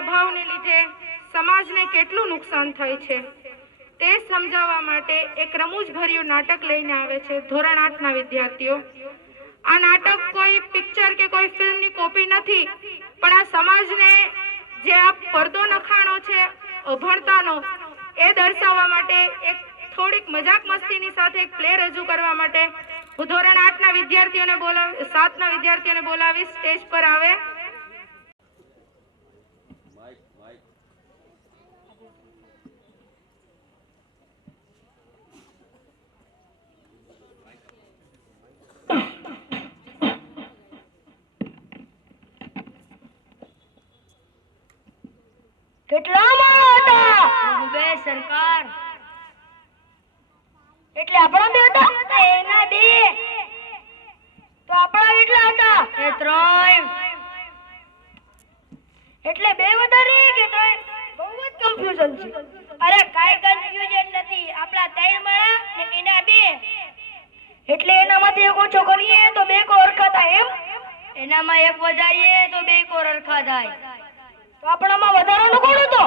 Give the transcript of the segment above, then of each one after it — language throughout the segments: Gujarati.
અભાવને લીધે સમાજને કેટલું નુકસાન થાય છે તે સમજાવવા માટે એક રમૂજભર્યું નાટક લઈને આવે છે ધોરણ 8 ના વિદ્યાર્થીઓ। આ નાટક કોઈ પિક્ચર કે કોઈ ફિલ્મની કોપી નથી, પણ આ સમાજને જે આ પડદો નખાણો છે અભણતાનો એ દર્શાવવા માટે એક થોડીક મજાક મસ્તીની સાથે એક પ્લે રજૂ કરવા માટે હું ધોરણ 8 ના વિદ્યાર્થીઓને 7 ના વિદ્યાર્થીઓને બોલાવી સ્ટેજ પર આવે। કેટલામાં હતા બે સરકાર એટલે આપણા બે હતા એના બે તો આપણા કેટલા હતા એ 3 એટલે બે વધારે કે 3 બહુ જ કન્ફ્યુઝન છે। અરે કાઈ કન્ફ્યુઝન નથી, આપણા 3 મળ્યા ને એના 2 એટલે એનામાંથી એક ઓછો કરીએ તો 2 કો હરખા થાય એમ, એનામાં એક વધારીએ તો 2 કો હરખા થાય। તો આપણામાં વધારાનો કોણ હતો?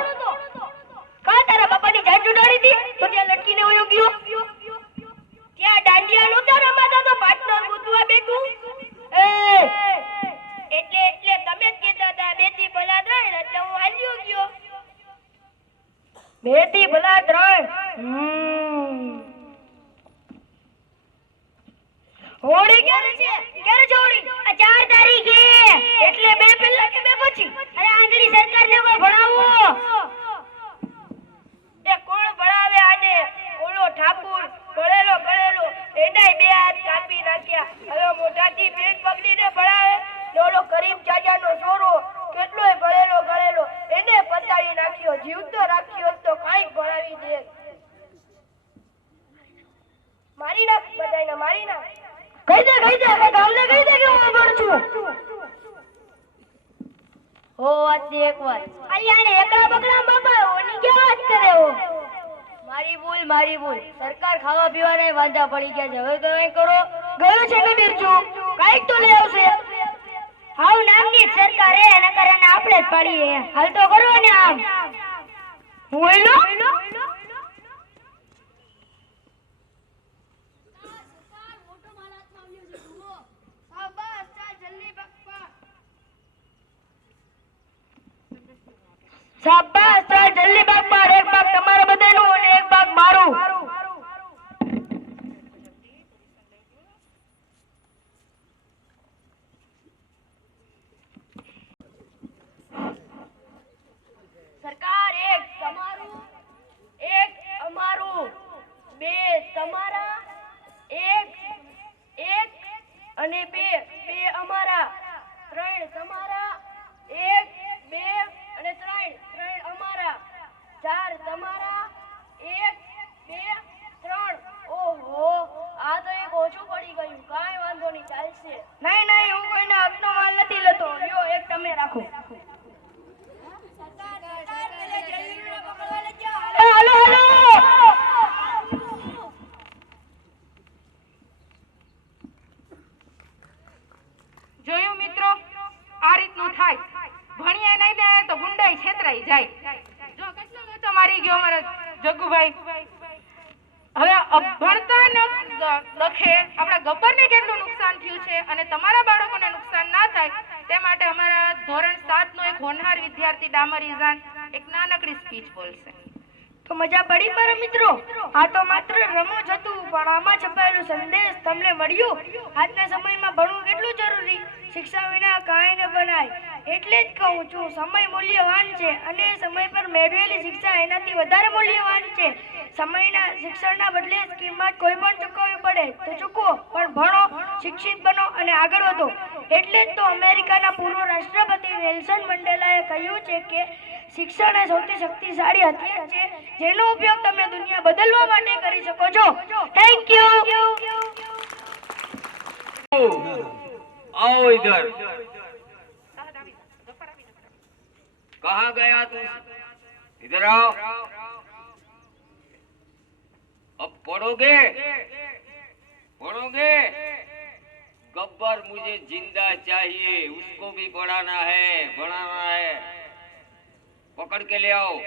કા તારા બાપાની જાન ઉડાડી હતી તો ત્યાં લટકીને વયો ગયો? ત્યાં દાંડિયા નહોતા રમાતા તો પાર્ટનર ગોતવા બેઠું? એટલે તમે જ કહેતા હતા 2 થી ભલા 3 એટલે હું હાલ્યો ગયો। 2 થી ભલા 3 હોળી ક્યારે છે? ક્યારે છે હોળી? આ 4 તારીખે। એટલે 2 પહેલા કે 2 પછી? અરે આંગળી સરકારને કોઈ ભણાવો એ કોણ ભણાવે આને? ઓલો ઠાકુર ગળેલો ગળેલો એનાય 2 હાથ કાપી નાખ્યા, હવે મોઢાથી પેટ પકડીને ભણાવે ને ઓલો કરીમ ચાચાનો છોરો કેટલોય ગળેલો ગળેલો એને પતાવી નાખ્યો, જીવતો રાખ્યો તો કાઈ ભણાવી દે। મારી નાખ બધાયને મારી નાખ। કહી દે કે ગામને કહી દે કે હું અભણ છું। ઓ વાત દે એક વાત અલ્યાને એકલા બકડા બાબા ઓની કે વાત કરે હો? મારી ભૂલ સરકાર ખાવા પીવાને વાંધા પડી ગયા છે, હવે તો કઈ કરો। ગયો છે ને બિરજુ કાઈક તો લઈ આવશે। હાવ નામની સરકાર હે નકર અને આપણે જ પાડીએ, હાલ તો કરો ને આમ બોલો। શાબાશ ચાલ જલ્દી ભાગ માર, એક ભાગ તમારા બધાનું અને એક ભાગ મારું। સરકાર એક તમારું એક અમારું, 2 તમારા એક અને 2 અમારા, 3 તમારા 1 2 અને 3 અમારા, 4 તમારા 1 2 3। ઓહો આ તો એક ઓછું પડી ગયું, કાઈ વાંધો નહીં ચાલશે। નહીં હું કોઈનો હકનો માલ નથી લેતો, લ્યો એક તમે રાખો। હાલો જોયું મિત્રો, આ રીતનું થાય, ભણ્યા નહીં ને તો ગુંડાઈ છેતરાઈ જાય। જો કેટલો મોટો મારી ગયો અમારા જગ્ગુભાઈ। હવે અભણતા લખે આપણા ગબ્બરને કેટલું નુકસાન થયું છે અને તમારા બાળકોને નુકસાન ના થાય તે માટે અમારા ધોરણ 7 નો એક હોનહાર વિદ્યાર્થી ડામર ઇઝાન એક નાનકડી સ્પીચ બોલશે। તો મજા પડી મારા મિત્રો? આ તો માત્ર રમૂજ હતું, પણ આમાં છપાયેલો સંદેશ તમને મળ્યો? આજના સમયમાં ભણવું કેટલું જરૂરી, શિક્ષા વિના કાંઈ ન બનાય। એટલે જ કહું છું સમય મૂલ્યવાન છે અને સમય પર મેળવેલી શિક્ષા એનાથી વધારે મૂલ્યવાન છે। સમયના શિક્ષણના બદલે કિંમત કોઈ પણ ચૂકવવી પડે તો ચૂકવો, પણ ભણો, શિક્ષિત બનો અને આગળ વધો। એટલે જ તો અમેરિકાના પૂર્વ રાષ્ટ્રપતિ નેલ્સન મંડેલાએ કહ્યું છે કે શિક્ષણ એ સૌથી શક્તિશાળી હથિયાર છે જેનો ઉપયોગ તમે દુનિયા બદલવા માટે કરી શકો છો। Thank you. आओ इधर। कहाँ गया तू? इधर आओ। अब पढ़ोगे? गब्बर मुझे जिंदा चाहिए, उसको भी बढ़ाना है। पकड़ के ले आओ।